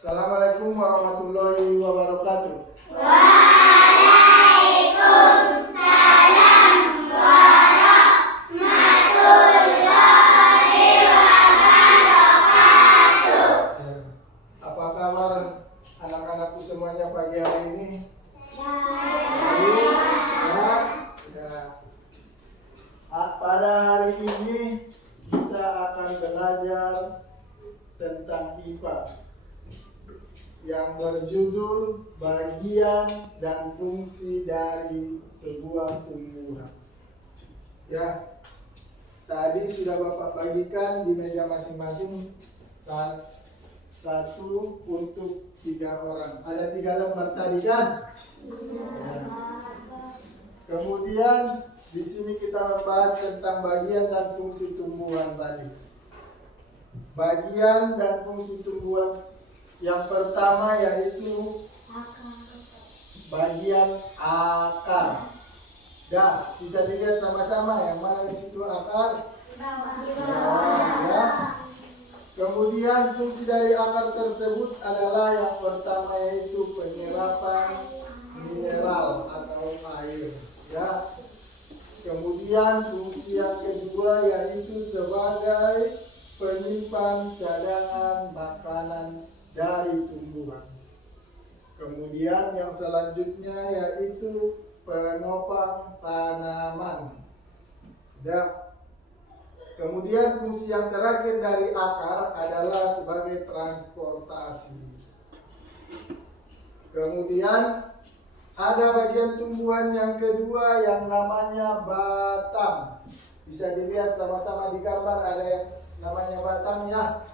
Assalamualaikum warahmatullahi wabarakatuh. Waalaikumsalam warahmatullahi wabarakatuh. Apa kabar anak-anakku semuanya pagi hari ini? Sehat? Ya. Pada hari ini kita akan belajar tentang IPA yang berjudul bagian dan fungsi dari sebuah tumbuhan. Ya, tadi sudah Bapak bagikan di meja masing-masing satu untuk 3 orang. Ada 3 lembar tadi kan? Ya. Kemudian di sini kita membahas tentang bagian dan fungsi tumbuhan tadi. Bagian dan fungsi tumbuhan yang pertama yaitu bagian akar. Ya, bisa dilihat sama-sama yang mana di situ akar. Ya. Kemudian fungsi dari akar tersebut adalah yang pertama yaitu penyerapan mineral atau air. Ya. Kemudian fungsi yang kedua yaitu sebagai penyimpan cadangan makanan dari tumbuhan. Kemudian yang selanjutnya yaitu penopang tanaman. Ya. Kemudian fungsi yang terakhir dari akar adalah sebagai transportasi. Kemudian ada bagian tumbuhan yang kedua yang namanya batang. Bisa dilihat sama-sama di gambar, ada yang namanya batang ya.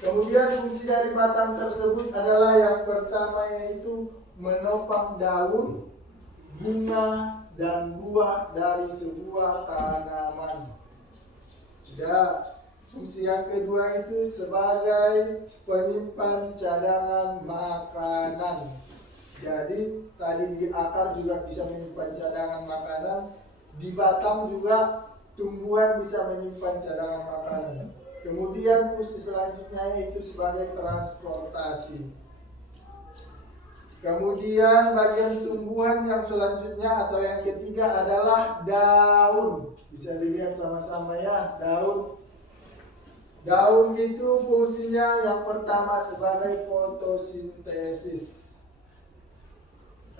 Kemudian fungsi dari batang tersebut adalah yang pertama yaitu menopang daun, bunga, dan buah dari sebuah tanaman. Ya, fungsi yang kedua itu sebagai penyimpan cadangan makanan. Jadi tadi di akar juga bisa menyimpan cadangan makanan, di batang juga tumbuhan bisa menyimpan cadangan makanan. Kemudian fungsi selanjutnya yaitu sebagai transportasi. Kemudian bagian tumbuhan yang selanjutnya atau yang ketiga adalah daun. Bisa dilihat sama-sama ya, daun. Daun itu fungsinya yang pertama sebagai fotosintesis.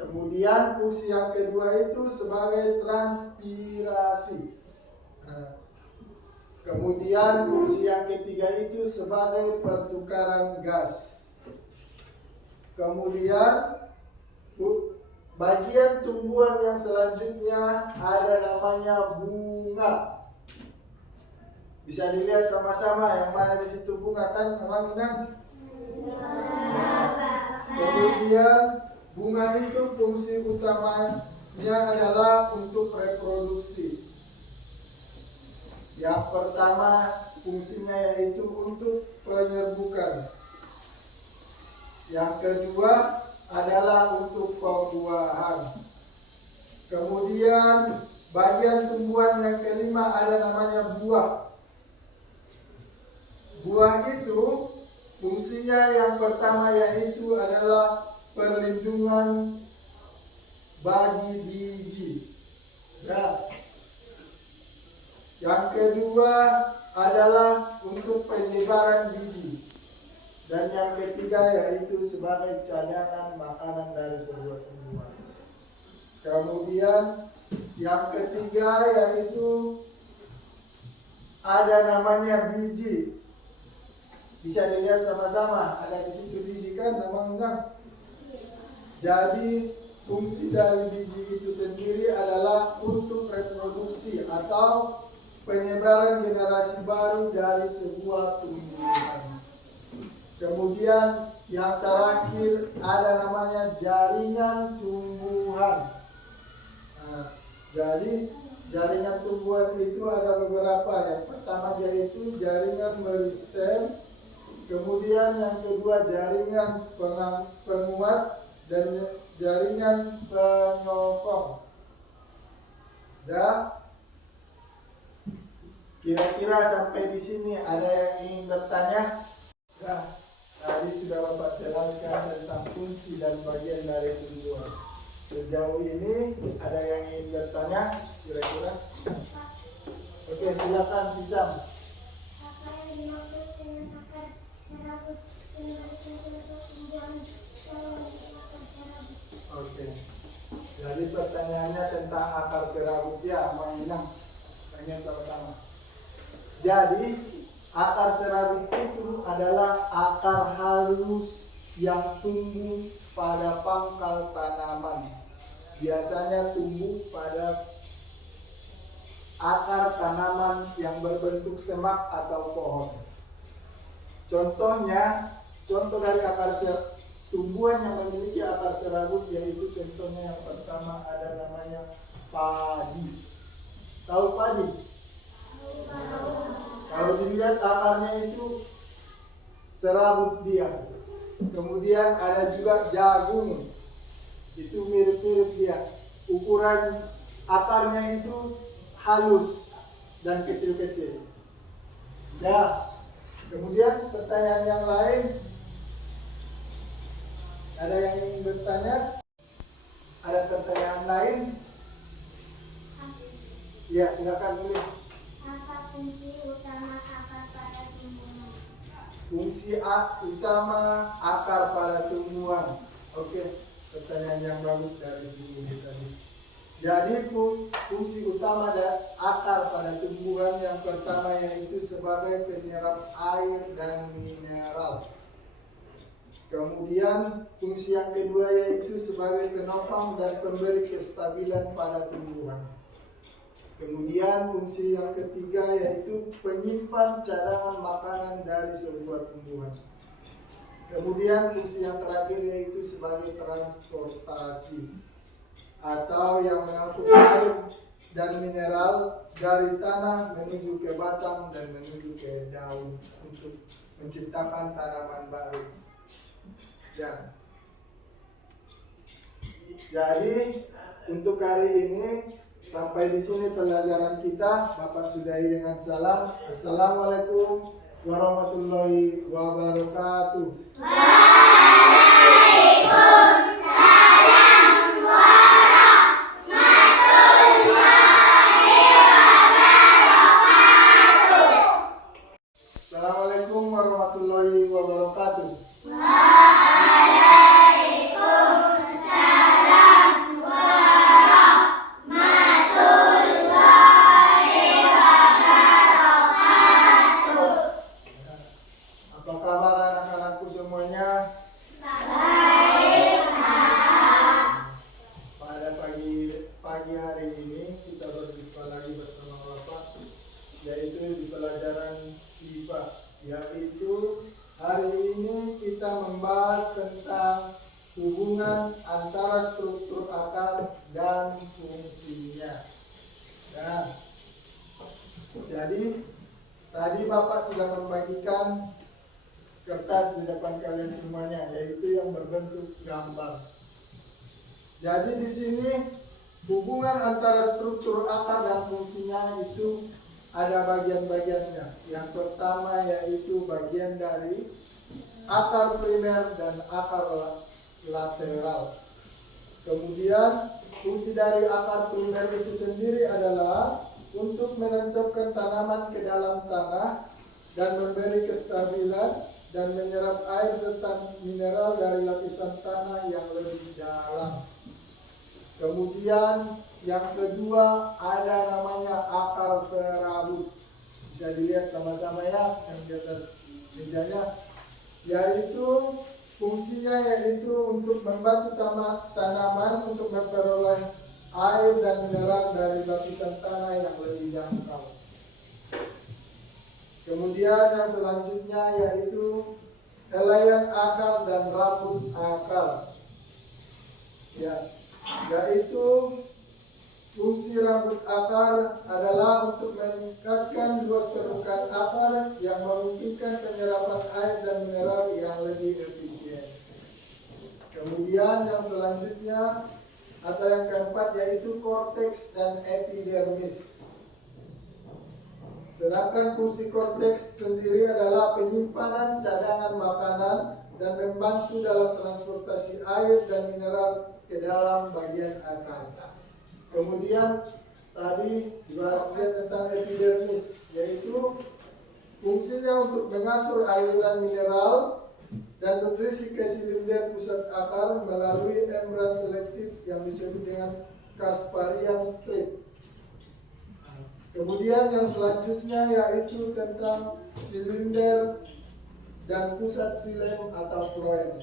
Kemudian fungsi yang kedua itu sebagai transpirasi. Kemudian fungsi yang ketiga itu sebagai pertukaran gas. Kemudian bagian tumbuhan yang selanjutnya ada namanya bunga. Bisa dilihat sama-sama yang mana di situ bunga kan, Abang Inang? Kemudian bunga itu fungsi utamanya adalah untuk reproduksi. Yang pertama fungsinya yaitu untuk penyerbukan. Yang kedua adalah untuk pembuahan. Kemudian bagian tumbuhan yang kelima ada namanya buah. Buah itu fungsinya yang pertama yaitu adalah perlindungan bagi biji. Ya. Yang kedua adalah untuk penyebaran biji. Dan yang ketiga yaitu sebagai cadangan makanan dari sebuah tumbuhan. Kemudian yang ketiga yaitu ada namanya biji. Bisa dilihat sama-sama, ada di situ biji kan, namanya. Jadi fungsi dari biji itu sendiri adalah untuk reproduksi atau penyebaran generasi baru dari sebuah tumbuhan. Kemudian yang terakhir ada namanya jaringan tumbuhan. Jadi jaringan tumbuhan itu ada beberapa. Yang pertama yaitu jaringan meristem, kemudian yang kedua jaringan penguat dan jaringan penyokong. Ya, kira-kira sampai di sini ada yang ingin bertanya? Nah, tadi fungsi dan bagian dari tumbuhan. Sejauh ini ada yang ingin bertanya kira-kira? Oke, silakan Sisam. Apa yang dimaksud dengan akar serabut dan tumbuhan akar serabut? Oke. Jadi pertanyaannya tentang akar serabut ya, Bang Inang. Tanya sama-sama. Jadi akar serabut itu adalah akar halus yang tumbuh pada pangkal tanaman. Biasanya tumbuh pada akar tanaman yang berbentuk semak atau pohon. Contoh dari tumbuhan yang memiliki akar serabut yaitu contohnya yang pertama ada namanya padi. Tahu padi? Kalau dilihat akarnya itu serabut dia. Kemudian ada juga jagung. Itu mirip-mirip dia. Ukuran akarnya itu halus dan kecil-kecil. Ya. Kemudian pertanyaan yang lain. Ada yang ingin bertanya? Ada pertanyaan lain? Ya, silakan tulis. Apa fungsi utama akar pada tumbuhan? Fungsi utama akar pada tumbuhan. Oke, pertanyaan yang bagus dari sini tadi. Jadi fungsi utama dari akar pada tumbuhan yang pertama yaitu sebagai penyerap air dan mineral. Kemudian fungsi yang kedua yaitu sebagai penopang dan pemberi kestabilan pada tumbuhan. Kemudian fungsi yang ketiga yaitu penyimpan cadangan makanan dari sebuah tumbuhan. Kemudian fungsi yang terakhir yaitu sebagai transportasi atau yang mengangkut air dan mineral dari tanah menuju ke batang dan menuju ke daun untuk menciptakan tanaman baru. Ya. Jadi untuk hari ini sampai di sini pelajaran kita. Bapak sudahi dengan salam. Assalamualaikum warahmatullahi wabarakatuh. Assalamualaikum warahmatullahi wabarakatuh. Apa kabar anak-anakku semuanya? Pada pagi hari ini kita berjumpa lagi bersama Bapak, yaitu di pelajaran IPA. Yaitu hari ini kita membahas tentang hubungan antara struktur akar dan fungsinya. Nah, jadi tadi Bapak sudah membagikan kertas di depan kalian semuanya, yaitu yang berbentuk gambar. Jadi di sini hubungan antara struktur akar dan fungsinya itu ada bagian-bagiannya. Yang pertama yaitu bagian dari akar primer dan akar lateral. Kemudian fungsi dari akar primer itu sendiri adalah untuk menancapkan tanaman ke dalam tanah dan memberi kestabilan dan menyerap air serta mineral dari lapisan tanah yang lebih dalam. Kemudian yang kedua ada namanya akar serabut. Bisa dilihat sama-sama ya yang di atas mejanya. Yaitu fungsinya yaitu untuk membantu tanaman untuk memperoleh air dan mineral dari lapisan tanah yang lebih dangkal. Kemudian yang selanjutnya yaitu helaian akar dan rambut akar. Ya, yaitu fungsi rambut akar adalah untuk meningkatkan luas permukaan akar yang memungkinkan penyerapan air dan mineral yang lebih efisien. Kemudian yang selanjutnya atau yang keempat yaitu korteks dan epidermis. Sedangkan fungsi korteks sendiri adalah penyimpanan cadangan makanan dan membantu dalam transportasi air dan mineral ke dalam bagian akar. Kemudian tadi dibahas juga tentang epidermis, yaitu fungsinya untuk mengatur aliran mineral dan nutrisi ke silinder pusat akar melalui membran selektif yang disebut dengan Casparian strip. Kemudian yang selanjutnya yaitu tentang silinder dan pusat silem atau floem.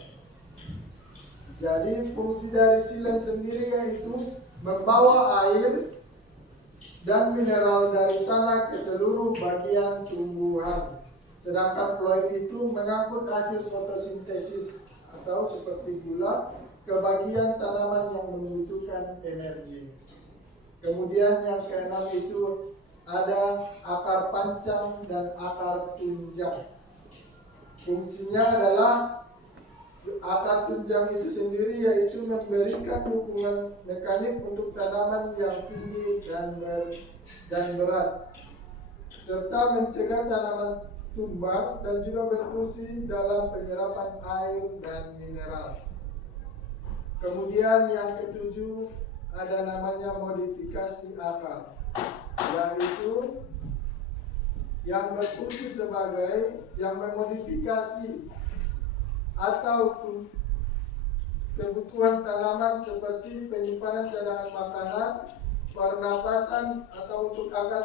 Jadi fungsi dari silem sendiri yaitu membawa air dan mineral dari tanah ke seluruh bagian tumbuhan. Sedangkan floem itu mengangkut hasil fotosintesis atau seperti gula ke bagian tanaman yang membutuhkan energi. Kemudian yang keenam itu ada akar pancang dan akar tunjang. Fungsinya adalah akar tunjang itu sendiri yaitu memberikan dukungan mekanik untuk tanaman yang tinggi dan berat, serta mencegah tanaman tumbang dan juga berfungsi dalam penyerapan air dan mineral. Kemudian yang ketujuh ada namanya modifikasi akar, yaitu yang berfungsi sebagai yang memodifikasi atau kebutuhan tanaman seperti penyimpanan cadangan makanan, pernapasan atau untuk akar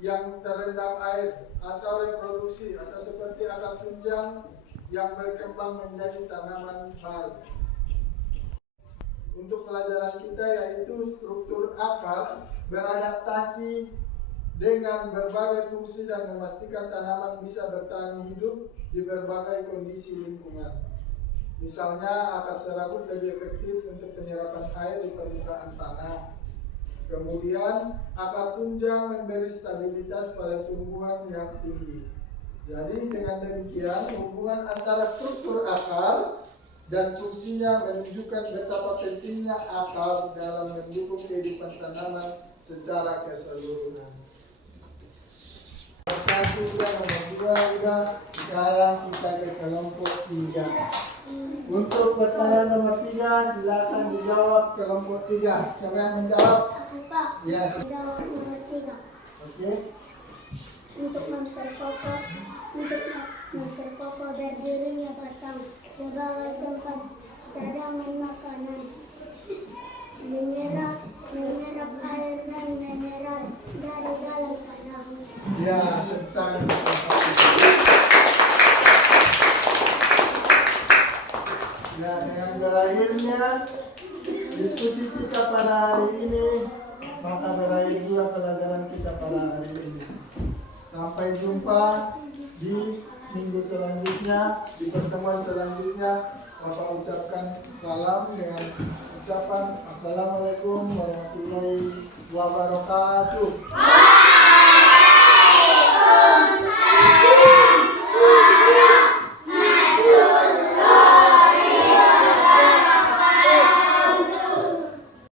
yang terendam air atau reproduksi, atau seperti akar tunjang yang berkembang menjadi tanaman baru. Untuk pelajaran kita yaitu struktur akar beradaptasi dengan berbagai fungsi dan memastikan tanaman bisa bertahan hidup di berbagai kondisi lingkungan. Misalnya akar serabut lebih efektif untuk penyerapan air di permukaan tanah. Kemudian akar tunjang memberi stabilitas pada tumbuhan yang tinggi. Jadi dengan demikian hubungan antara struktur akar dan fungsinya menunjukkan betapa pentingnya akar dalam mendukung kehidupan tanaman secara keseluruhan. Satu dan nomor dua udah. Sekarang kita ke kelompok 3. Untuk pertanyaan nomor 3 silakan dijawab kelompok 3. Siapa yang menjawab? Aku, Pak. Yes. Jawab nomor 3. Oke. Untuk memperkokoh berdirinya batang sebagai tempat cadangan makanan, menyerap air dan mineral dari dalam tanah. Ya, tentang nah, dengan berakhirnya diskusi kita pada hari ini, maka berakhir juga pelajaran kita pada hari ini. Sampai jumpa di minggu selanjutnya, di pertemuan selanjutnya. Bapak ucapkan salam dengan ucapan Assalamualaikum warahmatullahi wabarakatuh.